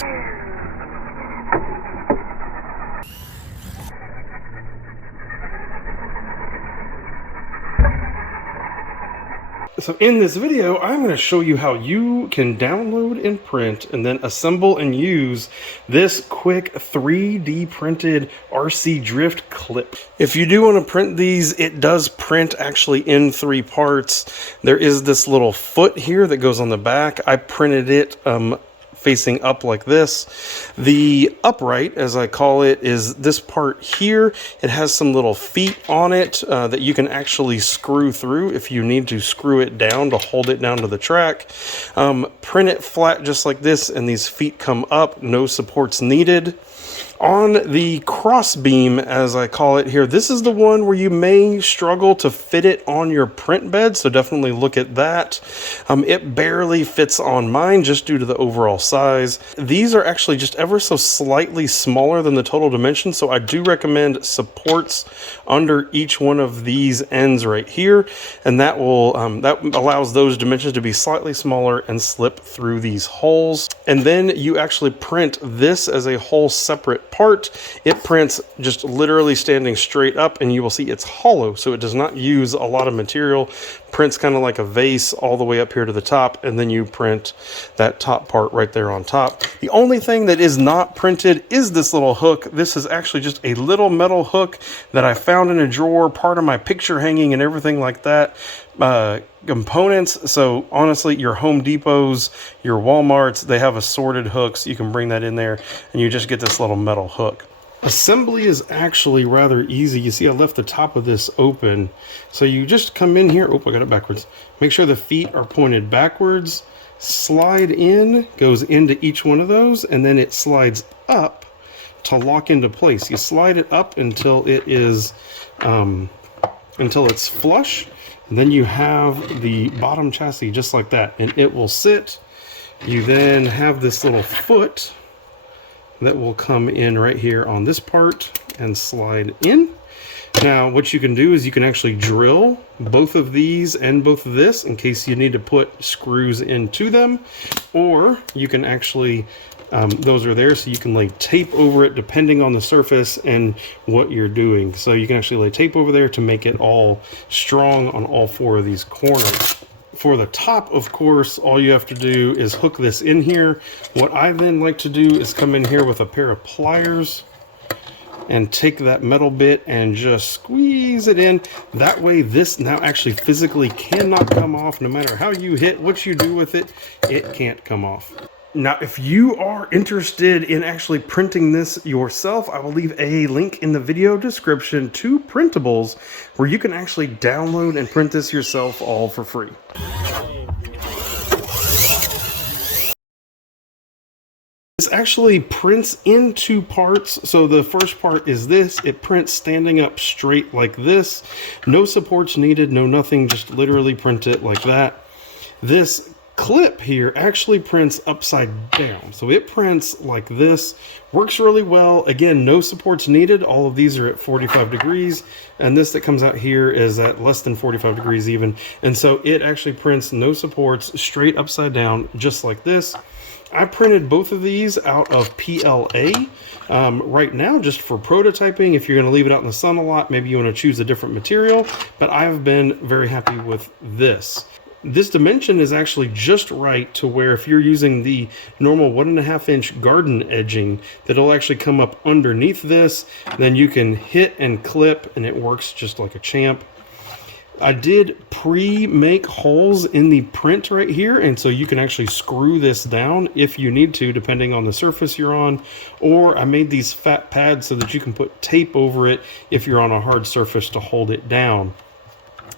So in this video, I'm going to show you how you can download and print and then assemble and use this quick 3D printed RC drift clip. If you do want to print these, it does print actually in 3 parts. There is this little foot here that goes on the back. I printed it facing up like this. The upright, as I call it, is this part here. It has some little feet on it that you can actually screw through if you need to screw it down to hold it down to the track. Print it flat just like this, and these feet come up, no supports needed. On the cross beam, as I call it here, this is the one where you may struggle to fit it on your print bed, so definitely look at that. It barely fits on mine just due to the overall size. These are actually just ever so slightly smaller than the total dimension, so I do recommend supports under each one of these ends right here, and that will that allows those dimensions to be slightly smaller and slip through these holes. And then you actually print this as a whole separate part. It prints just literally standing straight up, and you will see it's hollow, so it does not use a lot of material. Prints kind of like a vase all the way up here to the top, and then you print that top part right there on top. The only thing that is not printed is this little hook. This is actually just a little metal hook that I found in a drawer, part of my picture hanging and everything like that. Components, so honestly, your Home Depots, your Walmarts, they have assorted hooks. You can bring that in there and you just get this little metal hook. Assembly is actually rather easy. You see I left the top of this open, so you just come in here. Oh, I got it backwards. Make sure the feet are pointed backwards, slide in, goes into each one of those, and then it slides up to lock into place. You slide it up until it is until it's flush, and then you have the bottom chassis just like that, and it will sit. You then have this little foot that will come in right here on this part and slide in. Now what you can do is you can actually drill both of these and both of this in case you need to put screws into them, or you can actually those are there so you can lay tape over it depending on the surface and what you're doing. So you can actually lay tape over there to make it all strong on all 4 of these corners. For the top, of course, all you have to do is hook this in here. What I then like to do is come in here with a pair of pliers and take that metal bit and just squeeze it in. That way this now actually physically cannot come off. No matter how you hit, what you do with it, it can't come off. Now, if you are interested in actually printing this yourself, I will leave a link in the video description to printables where you can actually download and print this yourself all for free. This actually prints in 2 parts. So the first part is this. It prints standing up straight like this. No supports needed, no nothing, just literally print it like that. This clip here actually prints upside down, so it prints like this. Works really well. Again, no supports needed. All of these are at 45 degrees, and this that comes out here is at less than 45 degrees even, and so it actually prints no supports, straight upside down, just like this. I printed both of these out of PLA right now just for prototyping. If you're going to leave it out in the sun a lot, maybe you want to choose a different material, but I've been very happy with this. This dimension is actually just right to where if you're using the normal 1.5-inch garden edging, that it'll actually come up underneath this. Then you can hit and clip and it works just like a champ. I did pre-make holes in the print right here, and so you can actually screw this down if you need to, depending on the surface you're on, or I made these fat pads so that you can put tape over it if you're on a hard surface to hold it down.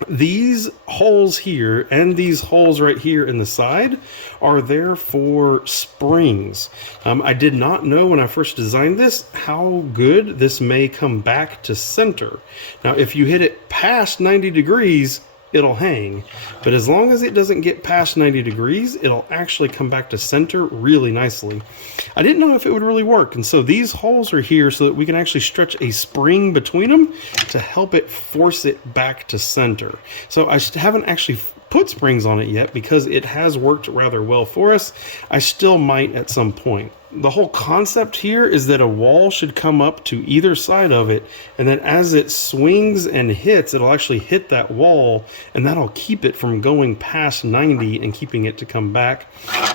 These holes here and these holes right here in the side are there for springs. I did not know when I first designed this how good this may come back to center. Now, if you hit it past 90 degrees, it'll hang, but as long as it doesn't get past 90 degrees, it'll actually come back to center really nicely. I didn't know if it would really work, and so these holes are here so that we can actually stretch a spring between them to help it force it back to center. So I haven't actually put springs on it yet because it has worked rather well for us. I still might at some point. The whole concept here is that a wall should come up to either side of it, and then as it swings and hits, it'll actually hit that wall, and that'll keep it from going past 90 and keeping it to come back.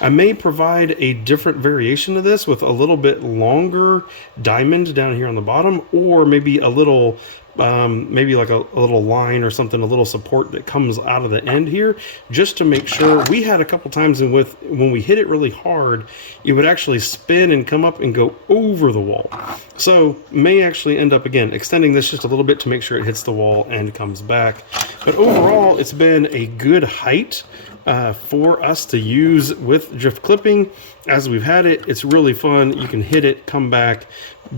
I may provide a different variation of this with a little bit longer diamond down here on the bottom, or maybe a little maybe like a little line or something, a little support that comes out of the end here, just to make sure. We had a couple times when we hit it really hard, it would actually spin and come up and go over the wall. So may actually end up, again, extending this just a little bit to make sure it hits the wall and comes back. But overall, it's been a good height for us to use with drift clipping. As we've had it, it's really fun. You can hit it, come back.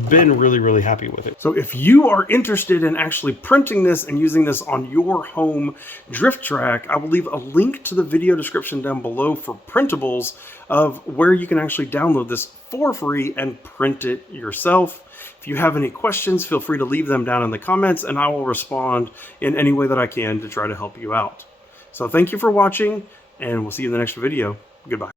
Been really happy with it. So if you are interested in actually printing this and using this on your home drift track, I will leave a link to the video description down below for printables of where you can actually download this for free and print it yourself. If you have any questions, feel free to leave them down in the comments and I will respond in any way that I can to try to help you out. So thank you for watching, and we'll see you in the next video. Goodbye.